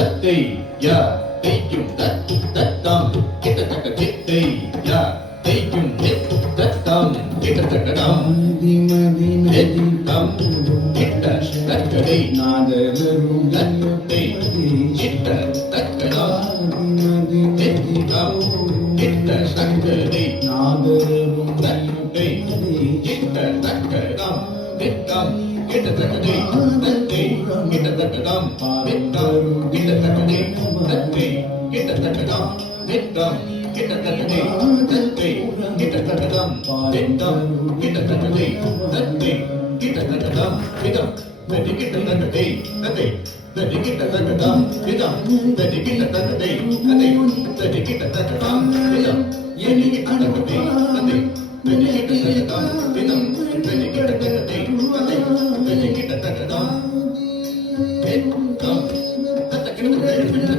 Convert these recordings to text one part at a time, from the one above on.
தத்தை யா தைக்கும் தத்தம் கிட்டத்தக்க சித்தை யா தைக்கும் தத்தம் கிட்டத்தக்கடம் தித்தம் கிட்ட தக்கதை நாதரும் தத்தை கிட்ட தக்கடம் தித்தம் கிட்ட தக்கதை நாதரும் தத்தை கிட்ட தக்கடம் தித்தம் கிட்டத்தக்கதை தத்தை கிட்டத்தக்கடம் தித்தம் கிட்டத்தக்கதை தத்தை கிட்டத்தக்கடம் தித்தம் கிட்டத்தக்கதை தத்தை கிட்டத்தக்கடம் தித்தம் கிட்டத்தக்கதை தத்தை கிட்டத்தக்கடம் விதம் தத்தி கிட்டத்தக்கதை தத்தை தத்தி கிட்டத்தக்கடம் விதம் தத்தி கிட்டத்தக்கதை தத்தை தத்தி கிட்டத்தக்கடம் விதம் ஏனி கிட்டத்தக்கதை தத்தை தத்தி கிட்டத்தக்கடம் விதம் தத்தி கிட்டத்தக்கதை தத்தை தத்தி கிட்டத்தக்கடம்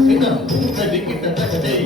விதம் தத்த கிட்டத்தக்கதை